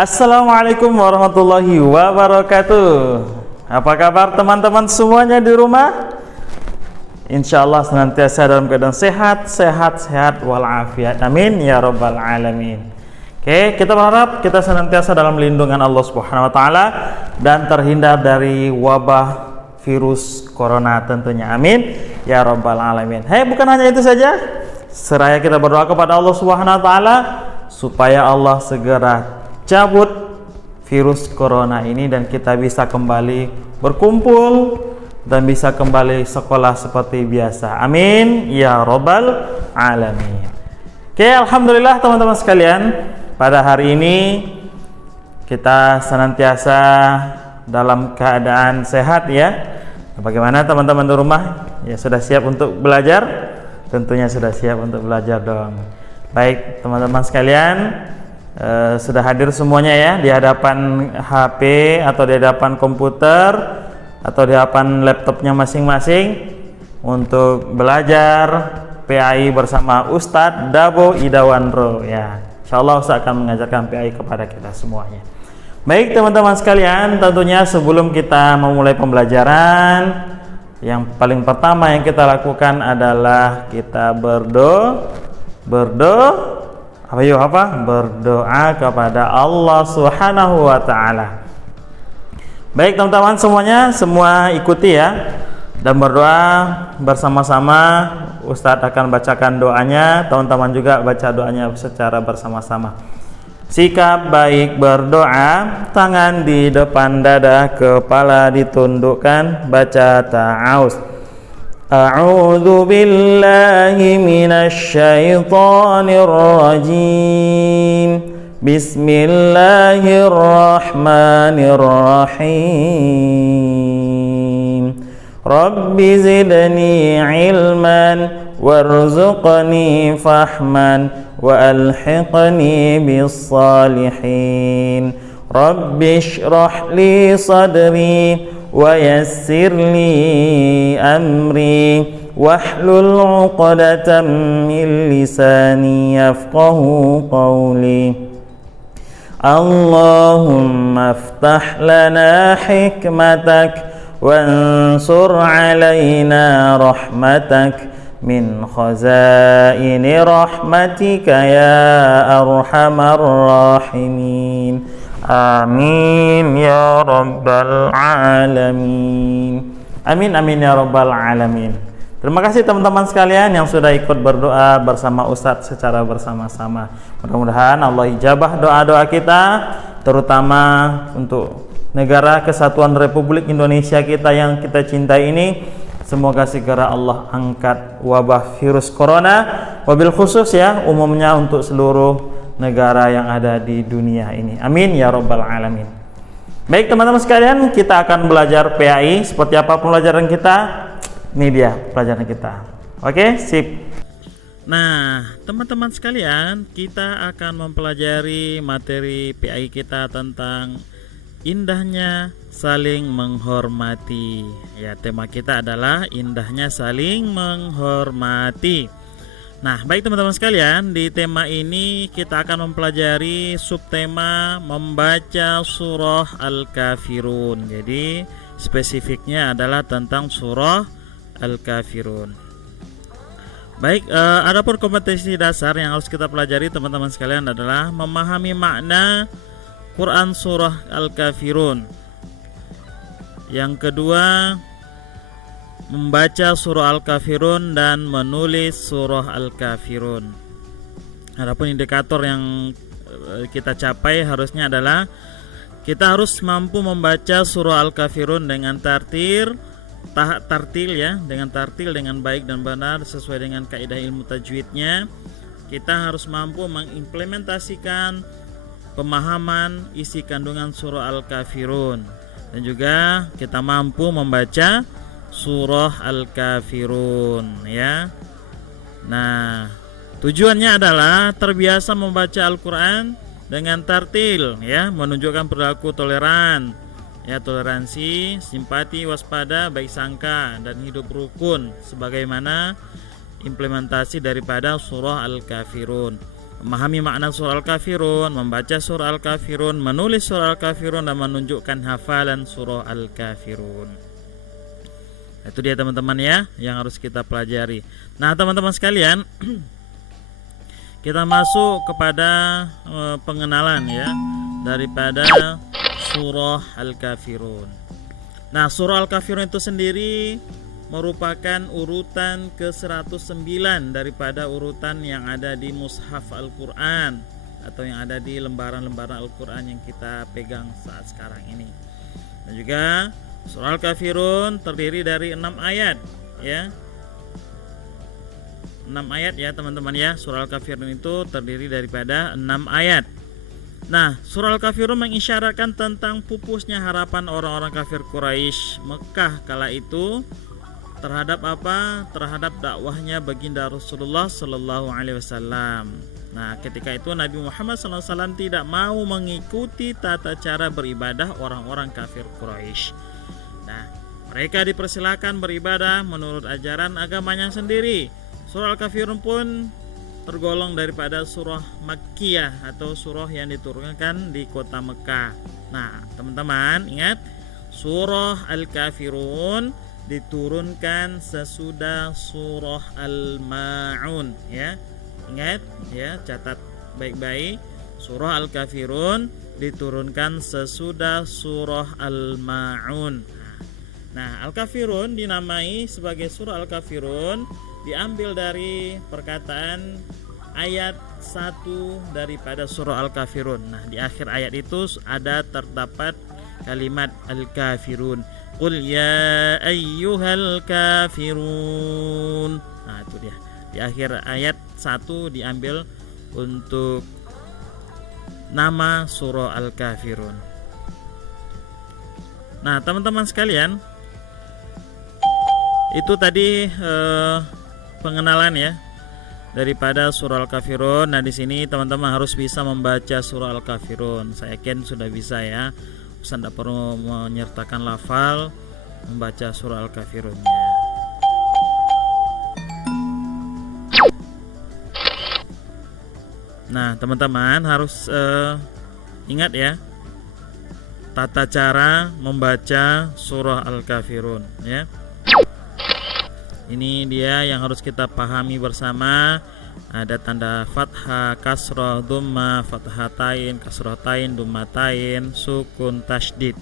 Assalamualaikum warahmatullahi wabarakatuh. Apa kabar teman-teman semuanya di rumah? Insya Allah senantiasa dalam keadaan sehat walafiat. Amin ya rabbal alamin. Oke, kita berharap kita senantiasa dalam lindungan Allah Subhanahu wa taala dan terhindar dari wabah virus corona tentunya. Amin ya rabbal alamin. Bukan hanya itu saja. Seraya kita berdoa kepada Allah Subhanahu wa taala supaya Allah segera cabut virus corona ini dan kita bisa kembali berkumpul dan bisa kembali sekolah seperti biasa. Amin ya rabbal alamin. Oke, alhamdulillah teman-teman sekalian, pada hari ini kita senantiasa dalam keadaan sehat ya. Bagaimana teman-teman di rumah? Ya, sudah siap untuk belajar? Tentunya sudah siap untuk belajar dong. Baik teman-teman sekalian, sudah hadir semuanya ya di hadapan HP atau di hadapan komputer atau di hadapan laptopnya masing-masing untuk belajar PAI bersama Ustadz Dabo Idawandro ya. Insyaallah Ustadz akan mengajarkan PAI kepada kita semuanya. Baik teman-teman sekalian, tentunya sebelum kita memulai pembelajaran, yang paling pertama yang kita lakukan adalah kita berdoa kepada Allah Subhanahu wa taala. Baik teman-teman semuanya, semua ikuti ya dan berdoa bersama-sama. Ustadz akan bacakan doanya, teman-teman juga baca doanya secara bersama-sama. Sikap baik berdoa, tangan di depan dada, kepala ditundukkan, baca ta'awuz. A'udzu billahi minasy syaithanir rajim. Bismillahirrahmanirrahim. Rabbi zidni ilman warzuqni fahman wa alhiqni bis salihin. Rabbi shrah li sadri wa yassir li amri wahlul 'uqdatam min lisani yafqahu qawli. Allahumma iftah lana hikmatak wansur 'alaina rahmatak min khazaini rahmatika ya arhamar rahimin. Amin ya rabbal alamin. Amin amin ya rabbal alamin. Terima kasih teman-teman sekalian yang sudah ikut berdoa bersama Ustadz secara bersama-sama. Mudah-mudahan Allah ijabah doa-doa kita, terutama untuk negara kesatuan Republik Indonesia kita yang kita cintai ini. Semoga segera Allah angkat wabah virus corona, wabil khusus ya, umumnya untuk seluruh negara yang ada di dunia ini. Amin ya rabbal alamin. Baik teman-teman sekalian, kita akan belajar PAI. Seperti apa pembelajaran kita? Ini dia pelajaran kita. Oke, sip. Nah, teman-teman sekalian, kita akan mempelajari materi PAI kita tentang indahnya saling menghormati. Ya, tema kita adalah indahnya saling menghormati. Nah, baik teman-teman sekalian, di tema ini kita akan mempelajari subtema membaca surah Al-Kafirun. Jadi, spesifiknya adalah tentang surah Al-Kafirun. Baik, adapun kompetensi dasar yang harus kita pelajari teman-teman sekalian adalah memahami makna Quran surah Al-Kafirun. Yang kedua, membaca surah Al-Kafirun dan menulis surah Al-Kafirun. Adapun indikator yang kita capai harusnya adalah kita harus mampu membaca surah Al-Kafirun dengan tartil dengan baik dan benar sesuai dengan kaidah ilmu tajwidnya. Kita harus mampu mengimplementasikan pemahaman isi kandungan surah Al-Kafirun, dan juga kita mampu membaca surah Al-Kafirun ya. Nah, tujuannya adalah terbiasa membaca Al-Quran dengan tartil ya, menunjukkan perilaku toleran ya, toleransi, simpati, waspada, baik sangka, dan hidup rukun sebagaimana implementasi daripada surah Al-Kafirun. memahami makna surah Al-Kafirun, membaca surah Al-Kafirun, menulis surah Al-Kafirun, dan menunjukkan hafalan surah Al-Kafirun. Itu dia teman-teman ya, yang harus kita pelajari. Nah teman-teman sekalian, kita masuk kepada pengenalan ya daripada surah Al-Kafirun. Nah surah Al-Kafirun itu sendiri merupakan urutan ke-109 daripada urutan yang ada di mushaf Al-Quran atau yang ada di lembaran-lembaran Al-Quran yang kita pegang saat sekarang ini. Dan juga surah Al-Kafirun terdiri dari 6 ayat ya. 6 ayat ya teman-teman ya. Surah Al-Kafirun itu terdiri daripada 6 ayat. Nah, surah Al-Kafirun mengisyaratkan tentang pupusnya harapan orang-orang kafir Quraisy Mekah kala itu terhadap apa? Terhadap dakwahnya baginda Rasulullah Sallallahu Alaihi Wasallam. Nah, ketika itu Nabi Muhammad SAW tidak mau mengikuti tata cara beribadah orang-orang kafir Quraisy. Nah, mereka dipersilakan beribadah menurut ajaran agamanya sendiri. Surah Al-Kafirun pun tergolong daripada surah Makkiyah atau surah yang diturunkan di kota Mekah. Nah, teman-teman ingat, surah Al-Kafirun diturunkan sesudah surah Al-Ma'un ya. Ingat ya, catat baik-baik. Surah Al-Kafirun diturunkan sesudah surah Al-Ma'un. Nah, Al-Kafirun dinamai sebagai surah Al-Kafirun diambil dari perkataan ayat 1 daripada surah Al-Kafirun. Nah, di akhir ayat itu ada terdapat kalimat Al-Kafirun. Qul ya ayyuhal kafirun. Nah, itu dia. Di akhir ayat 1 diambil untuk nama surah Al-Kafirun. Nah, teman-teman sekalian, itu tadi pengenalan ya daripada surah Al-Kafirun. Nah, di sini teman-teman harus bisa membaca surah Al-Kafirun. Saya yakin sudah bisa ya. Ustaz tidak perlu menyertakan lafal membaca surah Al-Kafirunnya. Nah, teman-teman harus ingat ya tata cara membaca surah Al-Kafirun ya. Ini dia yang harus kita pahami bersama. Ada tanda fathah, kasrah, dhamma, fathatain, kasratain, dhammatain, sukun, tasydid.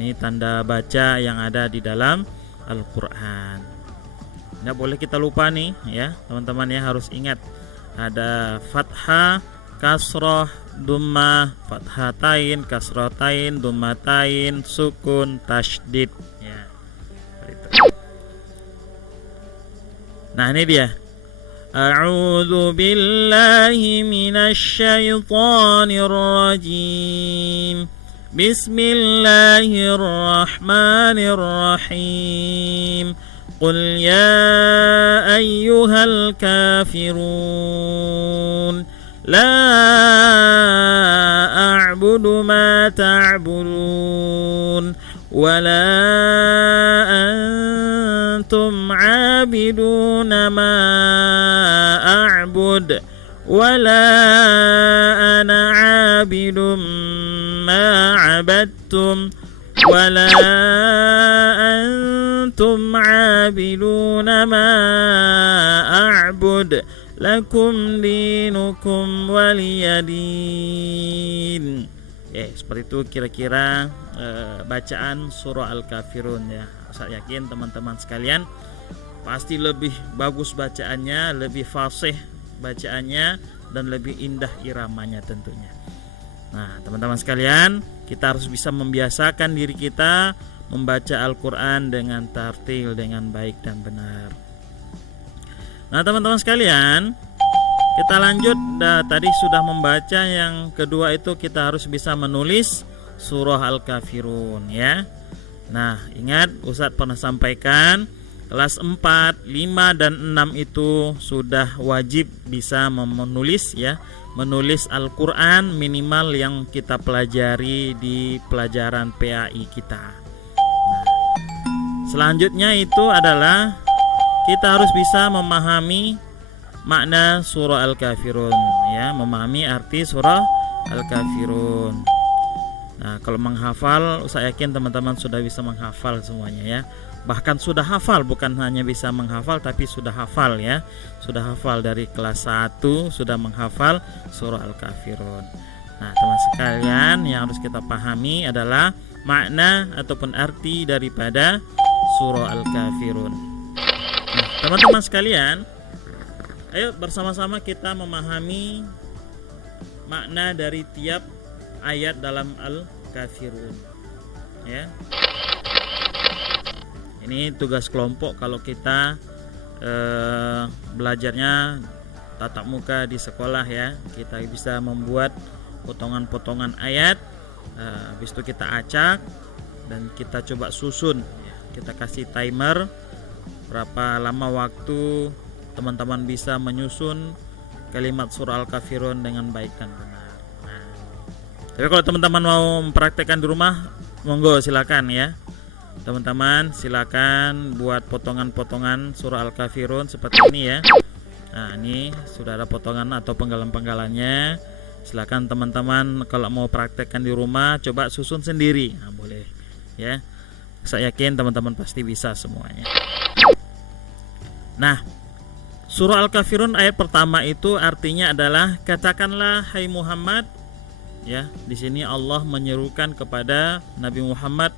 Ini tanda baca yang ada di dalam Al-Quran. Nggak boleh kita lupa nih ya teman-teman ya, harus ingat. Ada fathah, kasrah, dhamma, fathatain, kasratain, dhammatain, sukun, tasydid ya. Nah, ini dia. A'udzu billahi minasy syaithanir rajim. Bismillahirrahmanirrahim. Qul ya ayyuhal kafirun la a'budu ma ta'budun wa la antum 'abiduna ma a'bud wa la ana 'abidum ma 'abadtum wa la antum 'abiduna ma a'bud lakum dinukum waliyadin. Seperti itu kira-kira bacaan surah Al-Kafirun ya. Saya yakin teman-teman sekalian pasti lebih bagus bacaannya, lebih fasih bacaannya, dan lebih indah iramanya tentunya. Nah, teman-teman sekalian, kita harus bisa membiasakan diri kita membaca Al-Quran dengan tartil, dengan baik dan benar. Nah, teman-teman sekalian, kita lanjut. Tadi sudah membaca, yang kedua itu kita harus bisa menulis surah Al-Kafirun ya. Nah, ingat Ustadz pernah sampaikan kelas 4, 5 dan 6 itu sudah wajib bisa menulis ya, menulis Al-Qur'an minimal yang kita pelajari di pelajaran PAI kita. Nah, selanjutnya itu adalah kita harus bisa memahami makna surah Al-Kafirun, ya, memahami arti surah Al-Kafirun. Nah, kalau menghafal, saya yakin teman-teman sudah bisa menghafal semuanya, ya. Bahkan sudah hafal, bukan hanya bisa menghafal tapi sudah hafal, ya. Sudah hafal dari kelas 1 sudah menghafal surah Al-Kafirun. Nah, teman sekalian, yang harus kita pahami adalah makna ataupun arti daripada surah Al-Kafirun. Nah, teman-teman sekalian, ayo bersama-sama kita memahami makna dari tiap ayat dalam Al-Kafirun, ya. Ini tugas kelompok kalau kita belajarnya tatap muka di sekolah, ya. Kita bisa membuat potongan-potongan ayat, habis itu kita acak dan kita coba susun, ya. Kita kasih timer berapa lama waktu teman-teman bisa menyusun kalimat surah Al-Kafirun dengan baik dan benar. Nah, jadi kalau teman-teman mau mempraktekkan di rumah, monggo silakan, ya. Teman-teman silakan buat potongan-potongan surah Al-Kafirun seperti ini, ya. Nah, ini sudah ada potongan atau penggalan-penggalannya. Silakan teman-teman kalau mau praktekkan di rumah coba susun sendiri. Nah, boleh, ya. Saya yakin teman-teman pasti bisa semuanya. Nah, surah Al-Kafirun ayat pertama itu artinya adalah katakanlah hai Muhammad, ya. Di sini Allah menyerukan kepada Nabi Muhammad,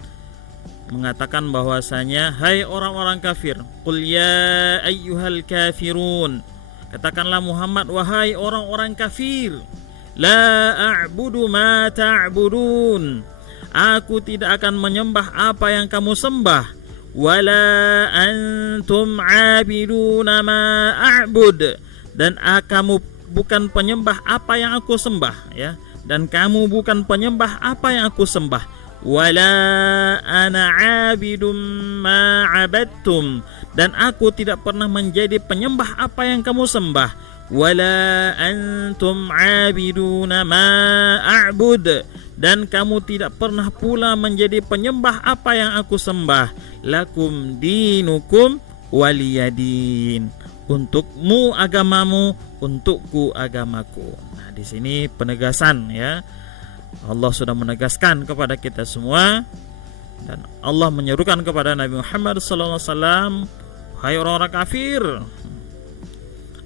mengatakan bahwasanya hai orang-orang kafir, qul ya ayyuhal kafirun, katakanlah Muhammad wahai orang-orang kafir, la a'budu ma ta'budun, aku tidak akan menyembah apa yang kamu sembah, wala antum 'abiduna ma a'bud, dan kamu bukan penyembah apa yang aku sembah, ya, dan kamu bukan penyembah apa yang aku sembah, wala ana 'abidum ma 'abadtum, dan aku tidak pernah menjadi penyembah apa yang kamu sembah, wala antum 'abiduna ma a'bud, dan kamu tidak pernah pula menjadi penyembah apa yang aku sembah, lakum dinukum waliyadin, untukmu agamamu, untukku agamaku. Nah, di sini penegasan, ya. Allah sudah menegaskan kepada kita semua, dan Allah menyerukan kepada Nabi Muhammad SAW, hai orang-orang kafir,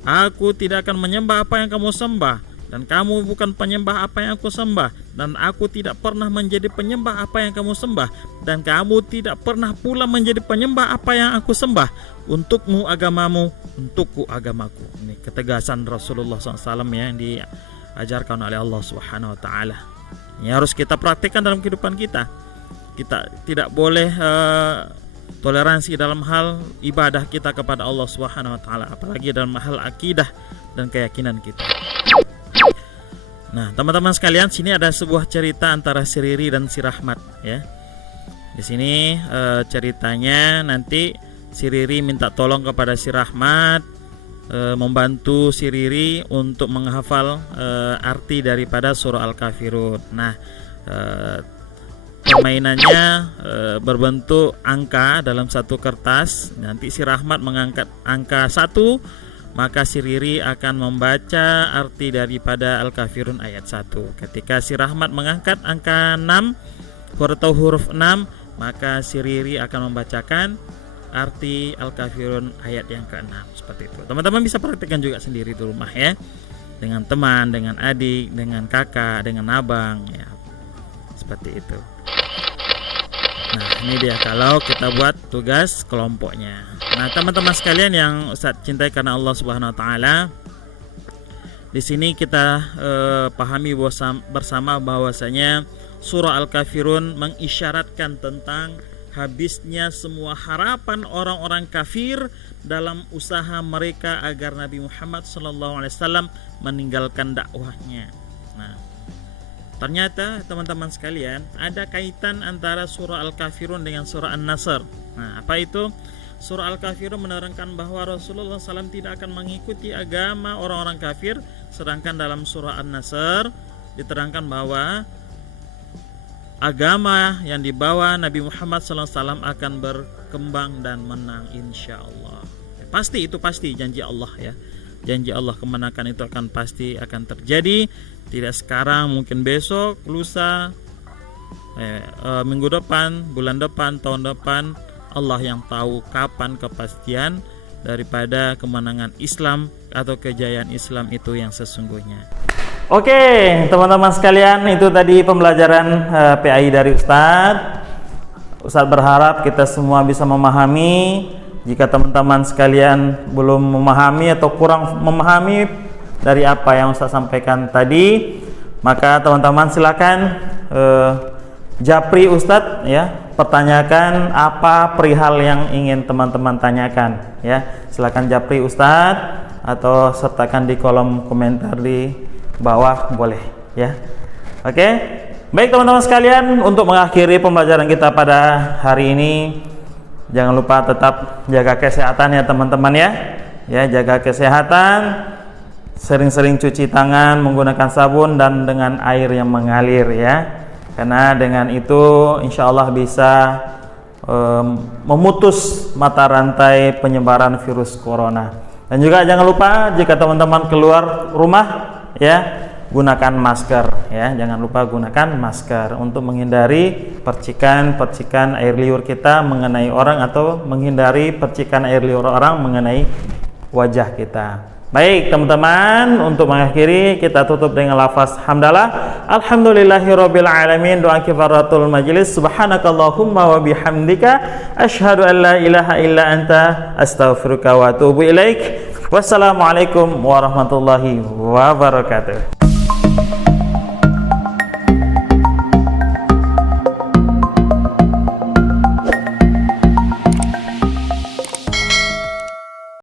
aku tidak akan menyembah apa yang kamu sembah, dan kamu bukan penyembah apa yang aku sembah, dan aku tidak pernah menjadi penyembah apa yang kamu sembah, dan kamu tidak pernah pula menjadi penyembah apa yang aku sembah, untukmu agamamu, untukku agamaku. Ini ketegasan Rasulullah SAW, ya, yang diajarkan oleh Allah Subhanahu Wa Taala. Ini harus kita praktikkan dalam kehidupan kita. Kita tidak boleh toleransi dalam hal ibadah kita kepada Allah Subhanahu Wa Taala, apalagi dalam hal akidah dan keyakinan kita. Nah, teman-teman sekalian, sini ada sebuah cerita antara si Riri dan si Rahmat, ya. Di sini ceritanya nanti si Riri minta tolong kepada si Rahmat, membantu si Riri untuk menghafal arti daripada surah Al-Kafirun. Nah, permainannya berbentuk angka dalam satu kertas. Nanti si Rahmat mengangkat angka 1, maka si Riri akan membaca arti daripada Al-Kafirun ayat 1. Ketika si Rahmat mengangkat angka 6 atau huruf 6, maka si Riri akan membacakan arti Al-Kafirun ayat yang ke-6. Seperti itu. Teman-teman bisa praktikkan juga sendiri di rumah, ya. Dengan teman, dengan adik, dengan kakak, dengan abang, ya. Seperti itu. Nah, ini dia kalau kita buat tugas kelompoknya. Nah, teman-teman sekalian yang Ustaz cintai karena Allah Subhanahu Wa Taala, di sini kita pahami bersama bahwasanya surah Al-Kafirun mengisyaratkan tentang habisnya semua harapan orang-orang kafir dalam usaha mereka agar Nabi Muhammad SAW meninggalkan dakwahnya. Nah, ternyata teman-teman sekalian ada kaitan antara surah Al-Kafirun dengan surah An-Nasr. Nah, apa itu? Surah Al-Kafirun menerangkan bahwa Rasulullah SAW tidak akan mengikuti agama orang-orang kafir, sedangkan dalam surah An-Nasr diterangkan bahwa agama yang dibawa Nabi Muhammad SAW akan berkembang dan menang insya Allah. Pasti, itu pasti janji Allah, ya. janji Allah kemenangan itu akan pasti akan terjadi. Tidak sekarang, mungkin besok, lusa, minggu depan, bulan depan, tahun depan. Allah yang tahu kapan kepastian daripada kemenangan Islam atau kejayaan Islam itu yang sesungguhnya. Oke, teman-teman sekalian, itu tadi pembelajaran PAI dari Ustadz. Ustadz berharap kita semua bisa memahami. Jika teman-teman sekalian belum memahami atau kurang memahami dari apa yang Ustadz sampaikan tadi, maka teman-teman silakan japri Ustadz ya, pertanyakan apa perihal yang ingin teman-teman tanyakan ya. Silakan japri Ustadz atau sertakan di kolom komentar di bawah boleh ya. Oke. Baik teman-teman sekalian, untuk mengakhiri pembelajaran kita pada hari ini, jangan lupa tetap jaga kesehatan ya teman-teman ya. Ya, jaga kesehatan. Sering-sering cuci tangan menggunakan sabun dan dengan air yang mengalir ya. Karena dengan itu insya Allah bisa memutus mata rantai penyebaran virus corona. Dan juga jangan lupa jika teman-teman keluar rumah ya, gunakan masker ya. Jangan lupa gunakan masker untuk menghindari percikan air liur kita mengenai orang atau menghindari percikan air liur orang mengenai wajah kita. Baik teman-teman, untuk mengakhiri kita tutup dengan lafaz hamdalah. Alhamdulillahirabbil alamin. Doa kifaratul majlis. Subhanakallahumma wa bihamdika asyhadu an la ilaha illa anta astaghfiruka wa atubu ilaik. Wassalamualaikum warahmatullahi wabarakatuh.